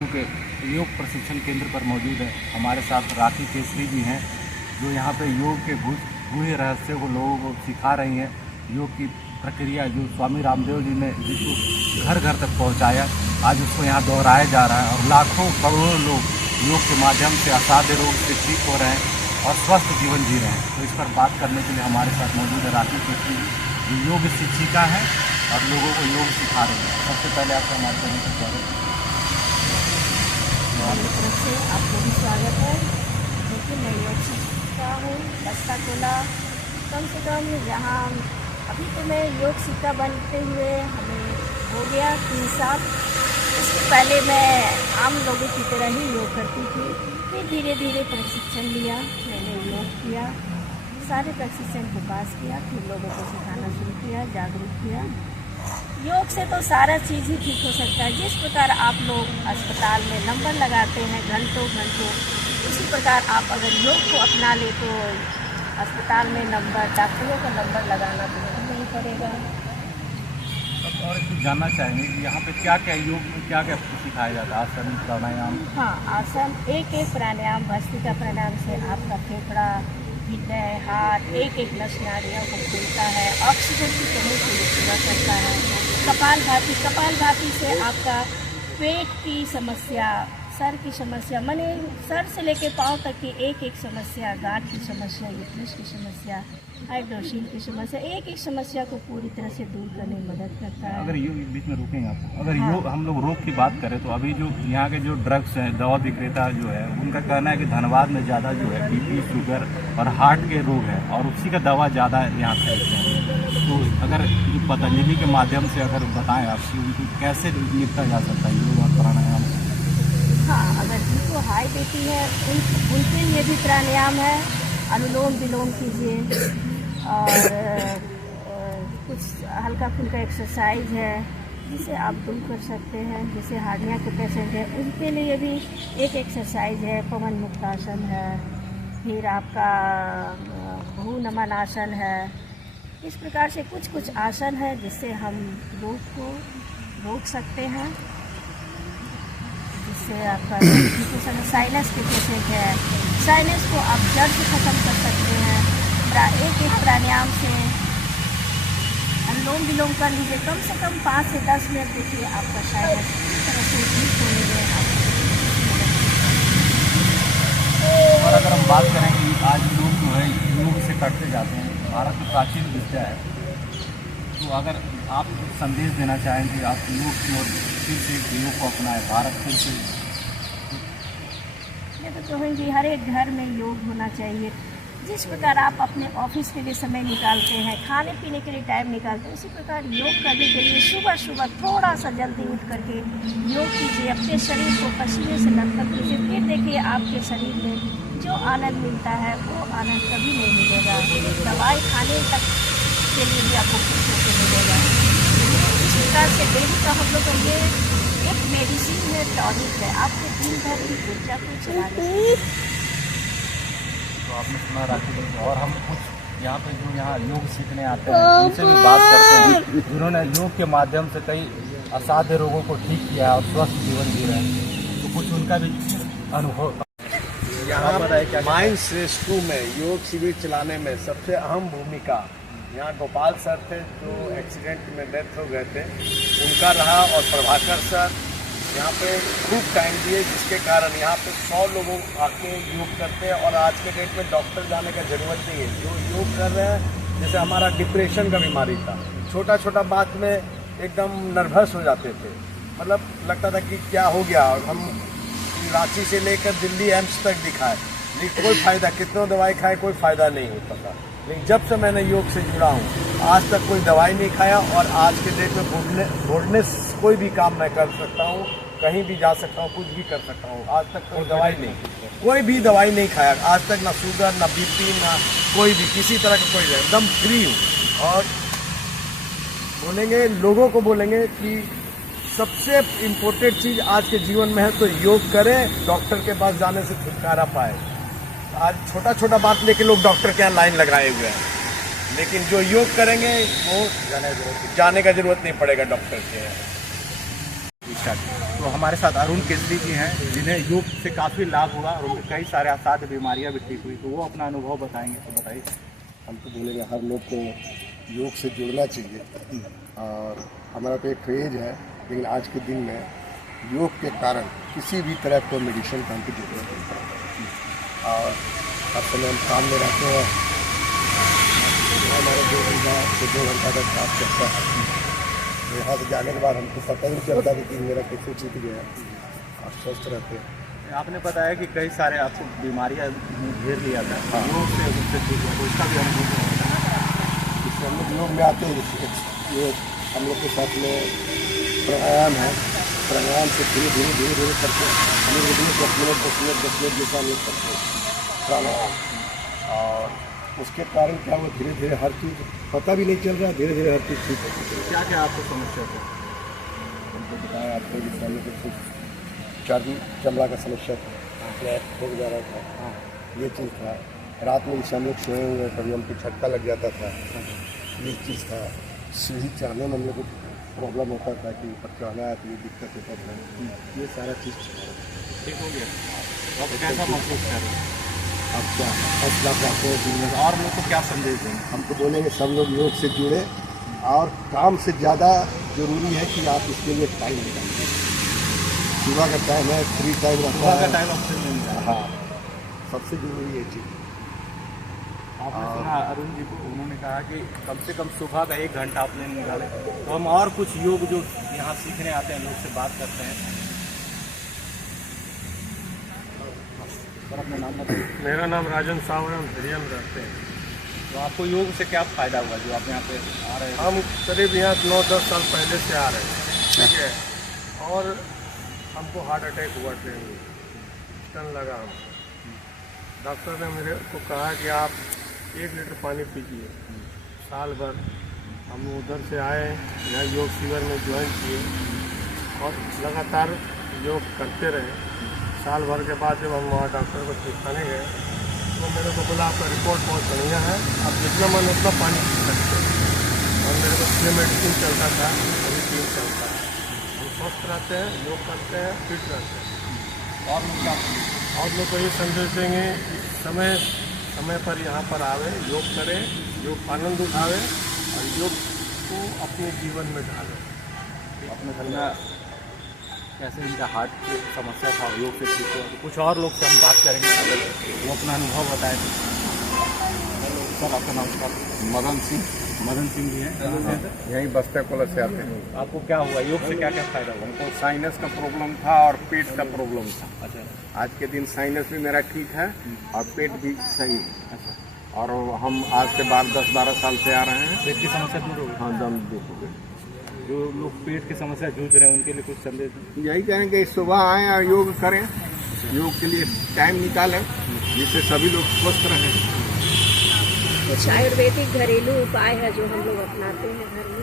के योग प्रशिक्षण केंद्र पर मौजूद है। हमारे साथ राखी केसरी जी हैं जो यहाँ पे योग के गूढ़ रहस्य को लोगों को सिखा रही हैं। योग की प्रक्रिया जो स्वामी रामदेव जी ने जिसको घर घर तक पहुँचाया, आज उसको यहाँ दोहराया जा रहा है और लाखों करोड़ों लोग योग के माध्यम से असाध्य रोग से ठीक हो रहे हैं और स्वस्थ जीवन जी रहे हैं। तो इस पर बात करने के लिए हमारे साथ मौजूद है राखी केसरी जी, जो योग शिक्षिका हैं और लोगों को योग सिखा रही हैं। सबसे पहले आपका हमारे चैनल पर स्वागत है। मेरी तरफ से आपको भी स्वागत है। देखिए, मैं योग शिक्षिका हूँ बस्ता कोला। कम से कम यहाँ अभी तो मैं योग शिक्षिका बनते हुए हमें हो गया 3 साल। इससे पहले मैं आम लोगों की तरह ही योग करती थी। फिर धीरे धीरे प्रशिक्षण लिया, मैंने योग किया, सारे प्रशिक्षण को पास किया, फिर लोगों को सिखाना शुरू किया, जागरूक किया। योग से तो सारा चीज़ ही ठीक हो सकता है। जिस प्रकार आप लोग अस्पताल में नंबर लगाते हैं घंटों घंटों, उसी प्रकार आप अगर योग को अपना ले तो अस्पताल में नंबर, डॉक्टरों का नंबर लगाना तो नहीं पड़ेगा। और कुछ जानना चाहेंगे कि यहाँ पे क्या क्या योग में क्या क्या सिखाया जाता है? आसन, प्राणायाम? हाँ, आसन, एक एक प्राणायाम, भस्त्रिका प्राणायाम से आपका फेफड़ा, हृदय, हाथ, एक एक नस नाड़ियों को खुलता है, ऑक्सीजन की कमी को पूरा करता है। कपालभाति से आपका पेट की समस्या, सर की समस्या, माने सर से लेकर पाँव तक की एक एक समस्या, गांठ की समस्या, यूट्रस की समस्या, हाइड्रोसिल की समस्या, एक एक समस्या को पूरी तरह से दूर करने में मदद करता है। अगर योग बीच में रुकेंगे आप, अगर हाँ। योग हम लोग रोग की बात करें तो अभी जो यहाँ के जो ड्रग्स हैं, दवा विक्रेता जो है, उनका कहना है कि धनबाद में ज़्यादा जो है बीपी, शुगर और हार्ट के रोग हैं और उसी का दवा ज़्यादा यहाँ खरीदते हैं। तो अगर जो पतंजलि के माध्यम से अगर बताएं आप कि उनको कैसे निपटा जा सकता है योग और प्राणायाम? हाँ, अगर जिनको हाई बीपी है उनके लिए भी प्राणायाम है। अनुलोम विलोम कीजिए और कुछ हल्का फुल्का एक्सरसाइज है जिसे आप दूर कर सकते हैं। जैसे हार्निया के पेशेंट है उनके लिए भी एक एक्सरसाइज है, पवन मुक्तासन है, फिर आपका भू नमन आसन है। इस प्रकार से कुछ कुछ आसन है जिससे हम रोग को रोक सकते हैं। जिससे आपका साइनस के पेशेंट है, साइनस को आप जड़ से ख़त्म कर सकते हैं। एक एक प्राणायाम से अनुलोम विलोम कर लीजिए, कम से कम 5 से 10 मिनट देखिए, आपका साइनस इस तरह से ठीक होने में और अगर हम बात करें कि आज लोग जो है योग से कटते जाते हैं, भारत की प्राचीन विद्या है, तो अगर आप संदेश देना चाहेंगे आप योग की ओर फिर से योग को अपनाएं, भारत फिर से? मैं तो कहूँगी हर एक घर में योग होना चाहिए। जिस प्रकार आप अपने ऑफिस के लिए समय निकालते हैं, खाने पीने के लिए टाइम निकालते हैं, उसी प्रकार योग करने के लिए सुबह सुबह थोड़ा सा जल्दी उठ करके योग कीजिए। अपने शरीर को पसीने से लथपथ कीजिए, फिर देखिए आपके शरीर में जो आनंद मिलता है वो आनंद कभी नहीं मिलेगा। दवाई खाने तक के लिए भी आपको खुश होकर मिलेगा। इस प्रकार से डेली का हम लोग ये एक मेडिसिन है, टॉनिक है, आपके दिन भर की ऊर्जा को चलाने। तो आपने सुना राखी जी, और हम कुछ यहाँ पे जो यहाँ योग सीखने आते हैं उनसे भी बात करते हैं, जिन्होंने योग के माध्यम से कई असाध्य रोगों को ठीक किया और स्वस्थ जीवन जी रहे हैं। तो कुछ उनका भी अनुभव। यहाँ माइंड्स रेस्क्यू में योग शिविर चलाने में सबसे अहम भूमिका यहाँ गोपाल सर थे जो एक्सीडेंट में डेथ हो गए थे, उनका रहा, और प्रभाकर सर यहाँ पे खूब टाइम दिए, जिसके कारण यहाँ पे 100 लोग आके योग करते हैं। और आज के डेट में डॉक्टर जाने का ज़रूरत नहीं है, जो योग कर रहे हैं। जैसे हमारा डिप्रेशन का बीमारी था, छोटा छोटा बात में एकदम नर्वस हो जाते थे, मतलब लगता था कि क्या हो गया। और हम रांची से लेकर दिल्ली एम्स तक दिखाए, लेकिन कोई फ़ायदा, कितनों दवाई खाए कोई फ़ायदा नहीं होता था। लेकिन जब से मैंने योग से जुड़ा हूँ, आज तक कोई दवाई नहीं खाया, और आज के डेट में बोल्डनेस कोई भी काम मैं कर सकता हूँ, कहीं भी जा सकता हूँ, कुछ भी कर सकता हूँ। आज तक कोई दवाई नहीं, कोई भी दवाई नहीं खाया आज तक, ना शुगर, ना बीपी, ना कोई भी किसी तरह का कोई, एकदम फ्री हूँ। और बोलेंगे, लोगों को बोलेंगे कि सबसे इम्पोर्टेंट चीज़ आज के जीवन में है तो योग करें, डॉक्टर के पास जाने से छुटकारा पाए। आज छोटा छोटा बात लेके लोग डॉक्टर के यहाँ लाइन लगाए हुए हैं, लेकिन जो योग करेंगे वो जाने का जरूरत नहीं पड़ेगा डॉक्टर के यहाँ। तो हमारे साथ अरुण केसरी जी हैं जिन्हें योग से काफ़ी लाभ हुआ और उनके कई सारे असाध्य बीमारियां भी ठीक हुई, तो वो अपना अनुभव बताएंगे। तो बताइए। हम तो बोलेंगे हर लोग को योग से जुड़ना चाहिए और हमारा तो एक क्रेज है, लेकिन आज के दिन में योग के कारण किसी भी तरह को मेडिसिन का हमको जरूरत नहीं पड़ता और हर समय हम काम में रहते हैं। हमारे 2 घंटा से 2 घंटा का काम चलता है, तो यहाँ से जाने के बाद हमको पता नहीं चलता कि मेरा कैसे छूट गया और स्वस्थ रहते हैं। आपने बताया कि कई सारे आपको बीमारियां घेर लिया था, योग से उससे ठीक हुआ, तो इसका भी अनुभव होता है। इससे हम लोग योग में आते हैं, ये हम लोग के साथ में प्राणायाम है, प्राणायाम से धीरे धीरे धीरे धीरे करके हम लोग 10 मिनट जैसा हम लोग करते हैं प्राणायाम, और उसके कारण क्या हुआ धीरे धीरे हर चीज़ पता भी नहीं चल रहा, धीरे धीरे हर चीज़ ठीक होती है। क्या क्या आपको समस्या थी? हमको बताया आपको जिस हम लोग को चमड़ा का समस्या था, हो जा रहा था, ये चीज़ था। रात में जैसे हम लोग सोए हुए कभी हमको झटका लग जाता था, ये चीज़ था। सीढ़ी चढ़ने में हम लोग को प्रॉब्लम होता था कि ऊपर चढ़ना है तो ये दिक्कत होता था, ये सारा चीज़ ठीक हो गया। अब कैसा महसूस कर रहे हैं? अब क्या फैसला करते हैं और लोग को क्या संदेश देंगे? हमको बोलेंगे सब लोग योग से जुड़े और काम से ज़्यादा ज़रूरी है कि आप इसके लिए टाइम निकालें। सुबह का टाइम है, फ्री टाइम रहता सुबह का है, टाइम ऑप्शन मिल जाए। हाँ सबसे ज़रूरी है चीज़। आपने सुना अरुण जी को, उन्होंने कहा कि कम से कम सुबह का 1 घंटा आपने निकाले, तो हम और कुछ योग जो यहाँ सीखने आते हैं लोग से बात करते हैं। सर अपना नाम बताइए। मेरा नाम राजन सावर, हम धरिया में रहते हैं। तो आपको योग से क्या फ़ायदा हुआ जो आप यहाँ पे आ रहे हैं? हम करीब यहाँ 9-10 साल पहले से आ रहे हैं, ठीक है। और हमको हार्ट अटैक हुआ ट्रेन में, स्टन लगा हमको। डॉक्टर ने मेरे को कहा कि आप 1 लीटर पानी पीजिए साल भर। हम उधर से आए, यहाँ योग शिविर में ज्वाइन किए और लगातार योग करते रहे। साल भर के बाद जब हम वहाँ डॉक्टर को दिखाने गए तो मेरे को बोला आपका रिपोर्ट बहुत बढ़िया है, आप जितना मन उतना पानी पी सकते हैं। और मेरे को 6 मेडिसिन चलता था, अभी 3 चलता है। हम स्वस्थ रहते हैं, योग करते हैं, फिट रहते हैं। और लोग को ये संदेश देंगे कि समय पर यहाँ पर आवे, योग करें, योग आनंद उठावे और योग को अपने जीवन में डालें। अपने घर में कैसे इनका हार्ट की समस्या था, योग से ठीक हुआ, तो कुछ और लोग से हम बात करेंगे, अगर वो अपना अनुभव बताएं। सर आपका नाम? मदन सिंह जी हैं, यहीं बस्ते कॉलेज से आते हैं। आपको क्या हुआ, योग से क्या क्या फ़ायदा हुआ? हमको साइनस का प्रॉब्लम था और पेट का प्रॉब्लम था। अच्छा आज के दिन साइनस भी मेरा ठीक है और पेट भी सही है। अच्छा। और हम आज से 10-12 साल से आ रहे हैं। पेट की समस्या दूर हो गई? हाँ, दम दूर हो गए। जो लोग पेट की समस्या जूझ रहे हैं उनके लिए कुछ संदेश? यही कहेंगे सुबह आएँ और योग करें, योग के लिए टाइम निकालें जिससे सभी लोग स्वस्थ रहें। कुछ आयुर्वेदिक घरेलू उपाय है जो हम लोग अपनाते हैं घर में।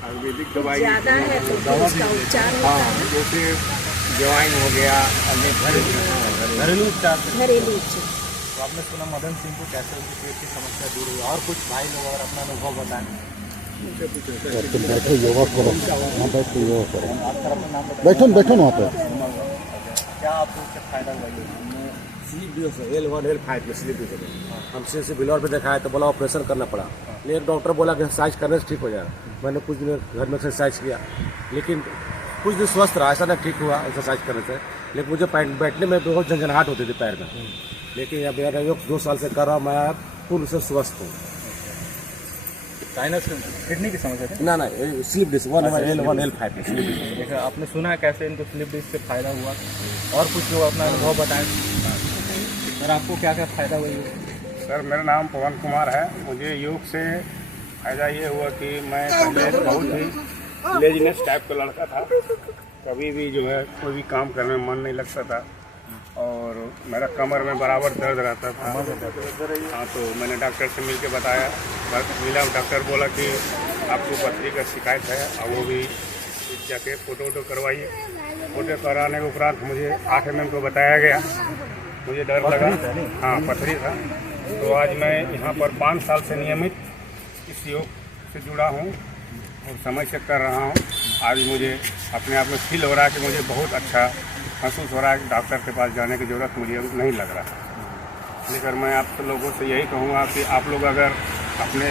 आयुर्वेदिक दवाई ज़्यादा है तो फिर उसका उपचार होता हाँ, है। जैसे जवाइन हो गया, घरेलू उपचार। घरेलू उपचार। तो आपने सुना मदन सिंह को कैसे उनकी पेट की समस्या दूर हुई, और कुछ भाई लोग अगर अपना अनुभव बताएं। बैठो योगा करो, वहाँ बैठ के योगा करो, आप सर अपना नाम बताइए। बैठो ना वहाँ पे। क्या आपको उससे फ़ायदा हुआ? स्लीप डिस है, L1 L5 में स्लीप डिस है। हमसे सिविलर पे दिखाया तो बोला ऑपरेशन करना पड़ा, लेकिन एक डॉक्टर बोला कि एक्सरसाइज करने से ठीक हो जाएगा। मैंने कुछ दिन घर में एक्सरसाइज किया, लेकिन कुछ दिन स्वस्थ रहा, ऐसा ना ठीक हुआ एक्सरसाइज करने से, लेकिन मुझे बैठने में बहुत झंझनाहट होती थी पैर में। लेकिन अब मेरा योग 2 साल से कर रहा हूँ, मैं पूर्ण से स्वस्थ हूँ। साइनस किडनी की समस्या थी? ना स्लीप डिस L1 L5 में स्लीप डिस। देखा आपने सुना है कैसे इनको स्लिप डिस्क से फ़ायदा हुआ, और कुछ लोग अपना अनुभव बताएं। सर आपको क्या क्या फ़ायदा हुआ? सर मेरा नाम पवन कुमार है। मुझे योग से फ़ायदा ये हुआ कि मैं पहले बहुत ही लेजीनेस टाइप का लड़का था, कभी भी जो है कोई भी काम करने में मन नहीं लगता था और मेरा कमर में बराबर दर्द रहता था। हाँ, तो मैंने डॉक्टर से मिल के बताया, डॉक्टर बोला कि आपको पथरी का शिकायत है और वो भी जाके फ़ोटो करवाइए। फ़ोटो कराने के उपरांत मुझे 8 mm को बताया गया, मुझे डर लगा। हाँ, पथरी था। तो आज मैं यहाँ पर 5 साल से नियमित इस योग से जुड़ा हूँ और समय से कर रहा हूँ। आज मुझे अपने आप में फील हो रहा है कि मुझे बहुत अच्छा महसूस हो रहा है कि डॉक्टर के पास जाने की ज़रूरत मुझे अब नहीं लग रहा। लेकिन मैं आप लोगों से यही कहूँगा कि आप लोग अगर अपने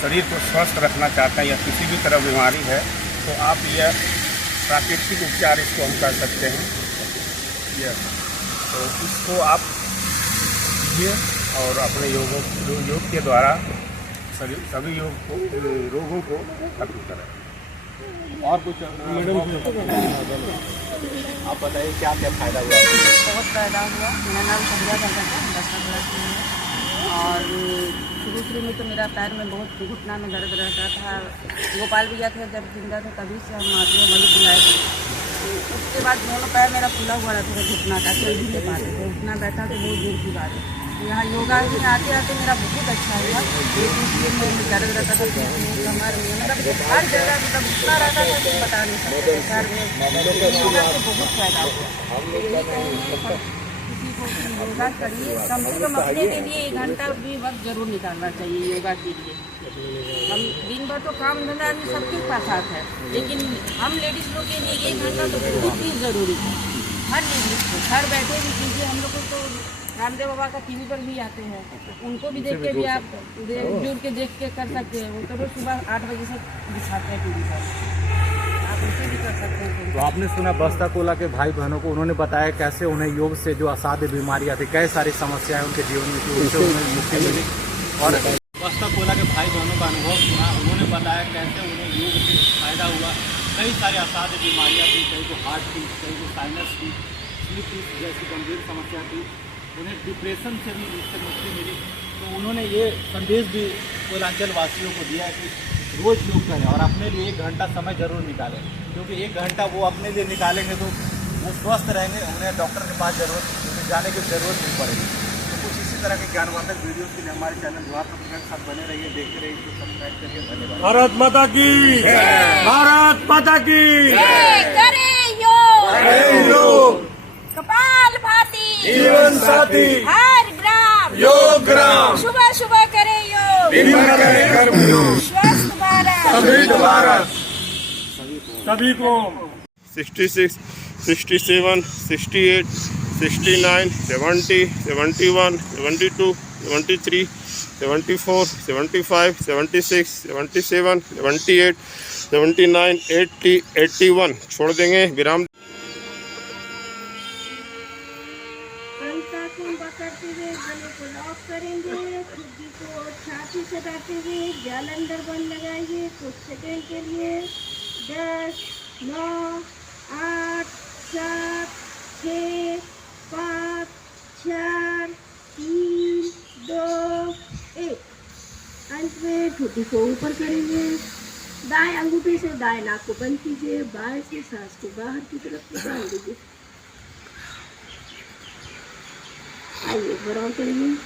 शरीर को स्वस्थ रखना चाहते हैं या किसी भी तरह बीमारी है तो आप यह प्राकृतिक उपचार इसको हम कर सकते हैं। तो इसको आप कीजिए और अपने योग के द्वारा सभी रोगों को खत्म करें। और कुछ मैडम आप बताइए क्या क्या फ़ायदा हुआ? बहुत फ़ायदा हुआ। मेरा नाम संध्या करता था, 10 की और शुरू में तो मेरा पैर में बहुत घुटना में दर्द रहता था। गोपाल भैया थे जब जिंदा थे तभी से हम आदमी वही बुलाए थे। तो उसके बाद दोनों पैर मेरा फूला हुआ रहता था घुटना का, चल भी नहीं पाते थे, उठना बैठा तो बहुत दूर की बात है। यहाँ योगा में आते आते मेरा बहुत अच्छा हुआ। में दर्द रहता था, कमर में, मतलब हर जगह मतलब इतना रहता था कि बता नहीं सकते। सर में योगा से बहुत फायदा हुआ। यही कहेंगे किसी को योगा करिए, कम से कम अपने के लिए 1 घंटा भी वक्त जरूर निकालना चाहिए योगा के लिए। हम दिन भर तो काम धंधा में सबके पास आता है, लेकिन हम लेडीज़ लोग के लिए 1 घंटा तो बहुत ही ज़रूरी है। हर लेडीज़ को घर बैठे भी कीजिए। हम लोग को तो रामदेव बाबा का टीवी पर भी आते हैं, उनको भी देख के भी आप जुड़ के देख के कर सकते हैं। वो तो रोज सुबह 8 बजे से दिखाते हैं टीवी पर, आप उसे भी कर सकते हैं। तो आपने सुना बस्ता कोला के भाई बहनों को, उन्होंने बताया कैसे उन्हें योग से जो असाध्य बीमारियाँ थी, कई सारी समस्याएं उनके जीवन में थी, उससे उन्हें मुक्ति मिली। और बस्ता कोला के भाई बहनों का अनुभव सुना, उन्होंने बताया कैसे उन्हें योग से फायदा हुआ। कई सारी असाध्य बीमारियाँ थी, कई को हार्ट की, कई को साइनस की, स्लीप की जैसी गंभीर समस्या थी, उन्हें डिप्रेशन से भी इससे मुक्ति मिली। तो उन्होंने ये संदेश भी कोयलांचल वासियों को दिया कि रोज़ योग करें और अपने लिए 1 घंटा समय जरूर निकालें, क्योंकि 1 घंटा वो अपने लिए निकालेंगे तो वो स्वस्थ रहेंगे, उन्हें डॉक्टर के पास जाने की ज़रूरत नहीं पड़ेगी। तो कुछ इसी तरह के ज्ञानवर्धक वीडियोज़ के लिए हमारे चैनल द्वार के साथ बने रहिए, देखते रहिए, तो सब्सक्राइब करिए। धन्यवाद। भारत माता की, भारत माता की। करें योग, कपाल भाती, जीवन साथी, हर ग्राम योग ग्राम, सुबह सुबह करें योग, दिन भर करें कर्म योग, स्वस्थ भारत, समृद्ध भारत सभी को। 66, 67, 68, 69, 70, 71, 72, 73, 74, 75, 76, 77, 78, 79, 80, 81 छोड़ देंगे विराम। करते हुए गले को लॉक करेंगे, खुद को छाती सटाते हुए जालंधर बंद लगाइए कुछ सेकंड के लिए। 10, 9, 8, 7, 6, 5, 4, 3, 2, 1। अंत में ठोड़ी को ऊपर करेंगे। दाएं अंगूठे से दाएं नाक को बंद कीजिए, बाएं से सांस को बाहर की तरफ निकाल दीजिए। आइए बराबर करिए।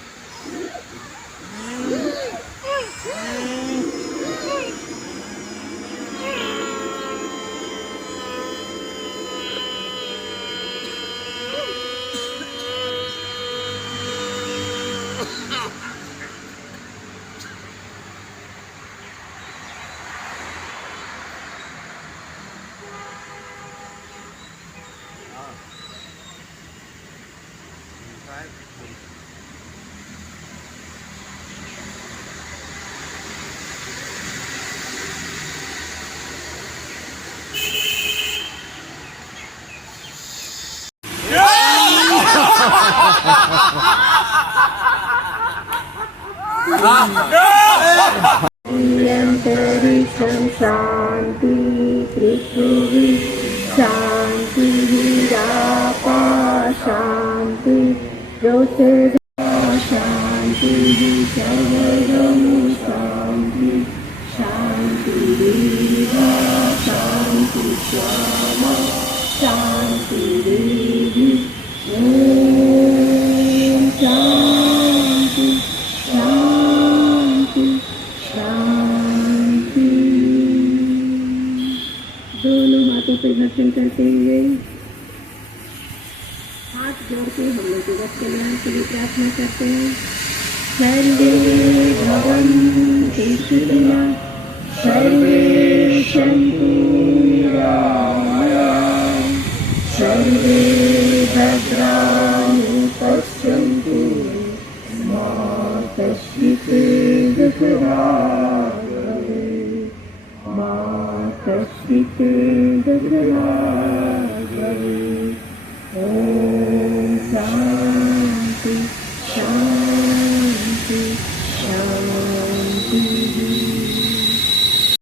अंतरिक्षं शांति, पृथ्वी शांति, रापा शांति, शांति, सर्वगम शांति, शांति शांति, श्यामा शांति, ओम शांति शांति शांति। दोनों हाथों पे घर्षण करते हुए हाथ जोड़ के हम लोग जगत कल्याण के लिए प्रार्थना करते हैं। सर्वे भवन्तु सुखिनः, सर्वे सन्तु कश्चिते दशरागवे माँ कश्चिते दशरागवे।